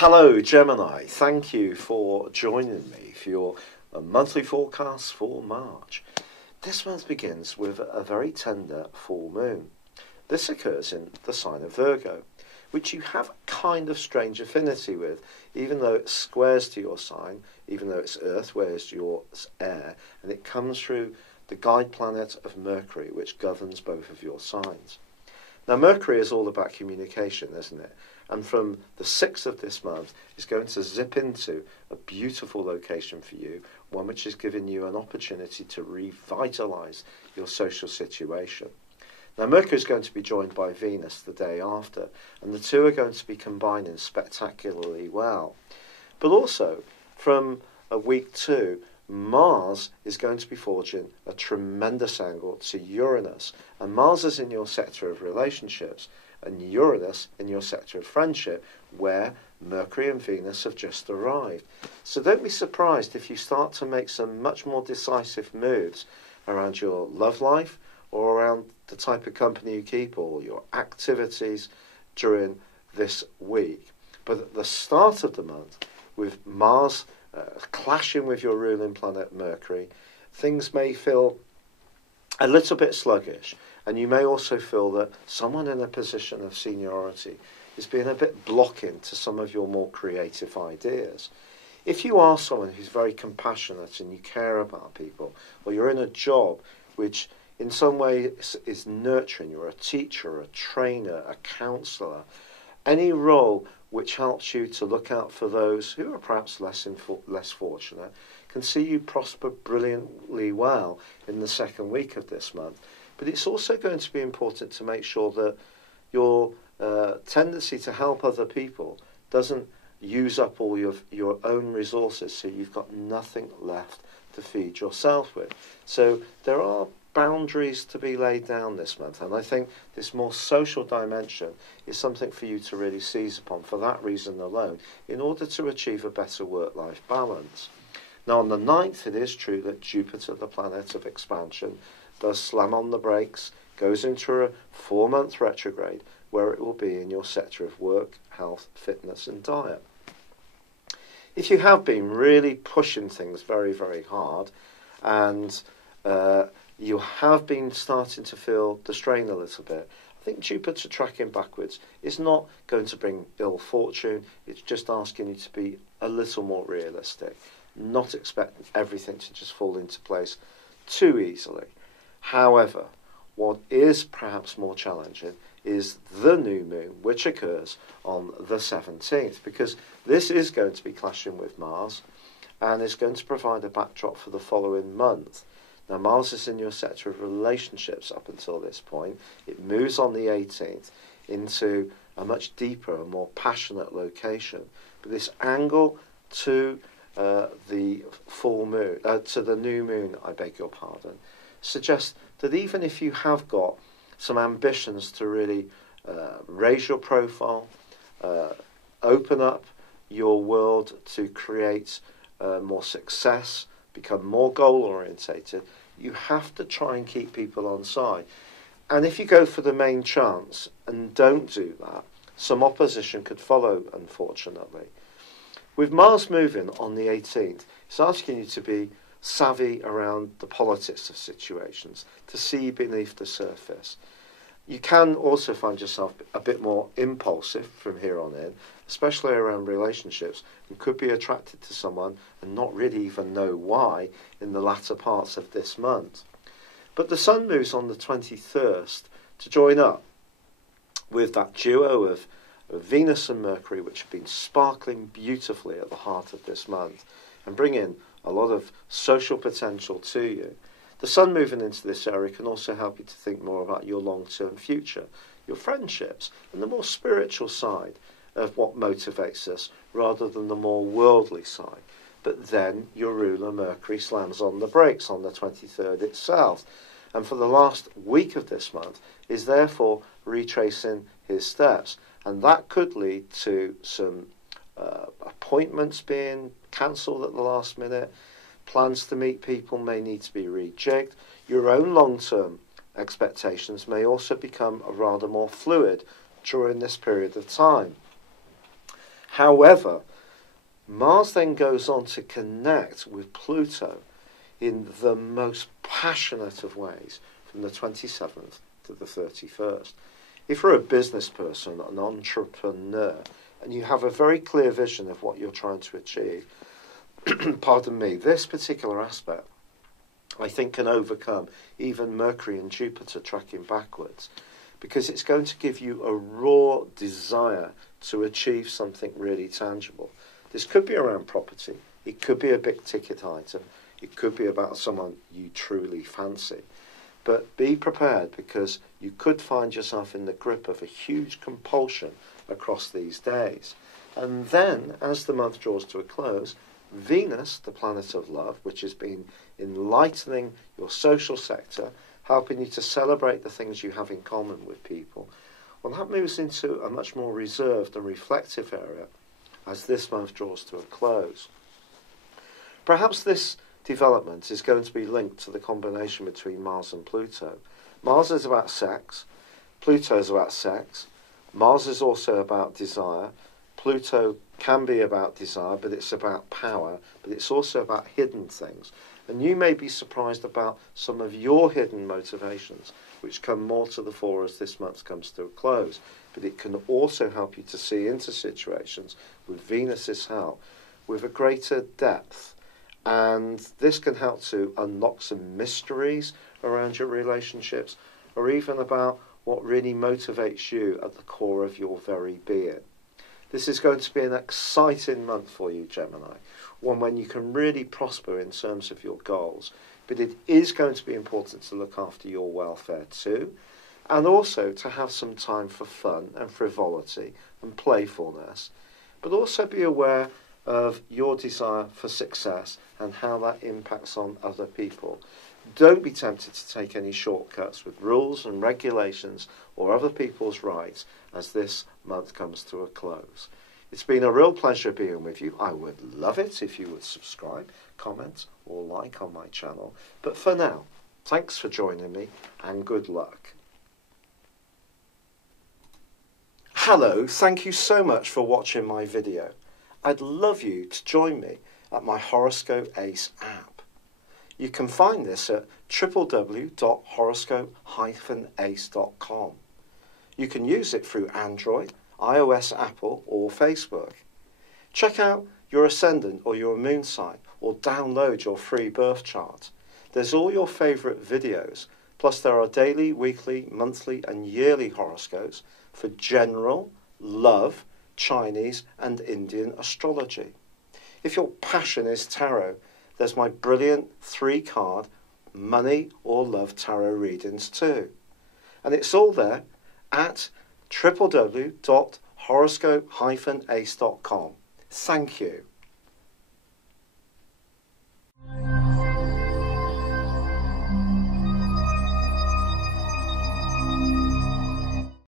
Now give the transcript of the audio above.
Hello, Gemini. Thank you for joining me for your monthly forecast for March. This month begins with a very tender full moon. This occurs in the sign of Virgo, which you have kind of strange affinity with, even though it squares to your sign, even though it's Earth, whereas yours air, and it comes through the guide planet of Mercury, which governs both of your signs. Now, Mercury is all about communication, isn't it? And from the 6th of this month, it's going to zip into a beautiful location for you, one which is giving you an opportunity to revitalise your social situation. Now, Mercury is going to be joined by Venus the day after, and the two are going to be combining spectacularly well. But also, from week 2, Mars is going to be forging a tremendous angle to Uranus, and Mars is in your sector of relationships, and Uranus in your sector of friendship, where Mercury and Venus have just arrived. So don't be surprised if you start to make some much more decisive moves around your love life or around the type of company you keep or your activities during this week. But at the start of the month, with Mars clashing with your ruling planet Mercury, things may feel a little bit sluggish, and you may also feel that someone in a position of seniority is being a bit blocking to some of your more creative ideas. If you are someone who's very compassionate and you care about people, or you're in a job which in some way is nurturing, you're a teacher, a trainer, a counsellor, any role which helps you to look out for those who are perhaps less fortunate, can see you prosper brilliantly well in the second week of this month. But it's also going to be important to make sure that your tendency to help other people doesn't use up all your own resources, so you've got nothing left to feed yourself with. So there are boundaries to be laid down this month, and I think this more social dimension is something for you to really seize upon for that reason alone, in order to achieve a better work-life balance. Now, on the 9th, it is true that Jupiter, the planet of expansion, does slam on the brakes, goes into a 4-month retrograde, where it will be in your sector of work, health, fitness and diet. If you have been really pushing things very, very hard, and you have been starting to feel the strain a little bit, I think Jupiter tracking backwards is not going to bring ill fortune. It's just asking you to be a little more realistic, not expect everything to just fall into place too easily. However, what is perhaps more challenging is the new moon, which occurs on the 17th, because this is going to be clashing with Mars and is going to provide a backdrop for the following month. Now, Mars is in your sector of relationships up until this point. It moves on the 18th into a much deeper and more passionate location. But this angle to the full moon, to the new moon, I beg your pardon, suggests that even if you have got some ambitions to really raise your profile, open up your world to create more success, become more goal-orientated, you have to try and keep people on side. And if you go for the main chance and don't do that, some opposition could follow, unfortunately. With Mars moving on the 18th, it's asking you to be savvy around the politics of situations, to see beneath the surface. You can also find yourself a bit more impulsive from here on in, especially around relationships, and could be attracted to someone and not really even know why in the latter parts of this month. But the Sun moves on the 21st to join up with that duo of Venus and Mercury, which have been sparkling beautifully at the heart of this month, and bring in a lot of social potential to you. The Sun moving into this area can also help you to think more about your long-term future, your friendships, and the more spiritual side of what motivates us, rather than the more worldly side. But then your ruler Mercury slams on the brakes on the 23rd itself, and for the last week of this month is therefore retracing his steps, and that could lead to some appointments being cancelled at the last minute. Plans to meet people may need to be rejigged. Your own long-term expectations may also become rather more fluid during this period of time. However, Mars then goes on to connect with Pluto in the most passionate of ways from the 27th to the 31st. If you're a business person, an entrepreneur, and you have a very clear vision of what you're trying to achieve, pardon me, this particular aspect, I think, can overcome even Mercury and Jupiter tracking backwards, because it's going to give you a raw desire to achieve something really tangible. This could be around property, it could be a big ticket item, it could be about someone you truly fancy. But be prepared, because you could find yourself in the grip of a huge compulsion across these days. And then, as the month draws to a close, Venus, the planet of love, which has been enlightening your social sector, helping you to celebrate the things you have in common with people, well, that moves into a much more reserved and reflective area as this month draws to a close. Perhaps this development is going to be linked to the combination between Mars and Pluto. Mars is about sex, Pluto is about sex, Mars is also about desire, Pluto can be about desire, but it's about power, but it's also about hidden things. And you may be surprised about some of your hidden motivations, which come more to the fore as this month comes to a close. But it can also help you to see into situations, with Venus's help, with a greater depth. And this can help to unlock some mysteries around your relationships, or even about what really motivates you at the core of your very being. This is going to be an exciting month for you, Gemini, one when you can really prosper in terms of your goals. But it is going to be important to look after your welfare too, and also to have some time for fun and frivolity and playfulness, but also be aware of your desire for success and how that impacts on other people. Don't be tempted to take any shortcuts with rules and regulations or other people's rights as this month comes to a close. It's been a real pleasure being with you. I would love it if you would subscribe, comment or like on my channel. But for now, thanks for joining me and good luck. Hello, thank you so much for watching my video. I'd love you to join me at my Horoscope Ace app. You can find this at www.horoscope-ace.com. You can use it through Android, iOS, Apple or Facebook. Check out your ascendant or your moon sign, or download your free birth chart. There's all your favourite videos, plus there are daily, weekly, monthly and yearly horoscopes for general, love, Chinese and Indian astrology. If your passion is tarot, there's my brilliant 3-card money or love tarot readings too. And it's all there at www.horoscope-ace.com. Thank you.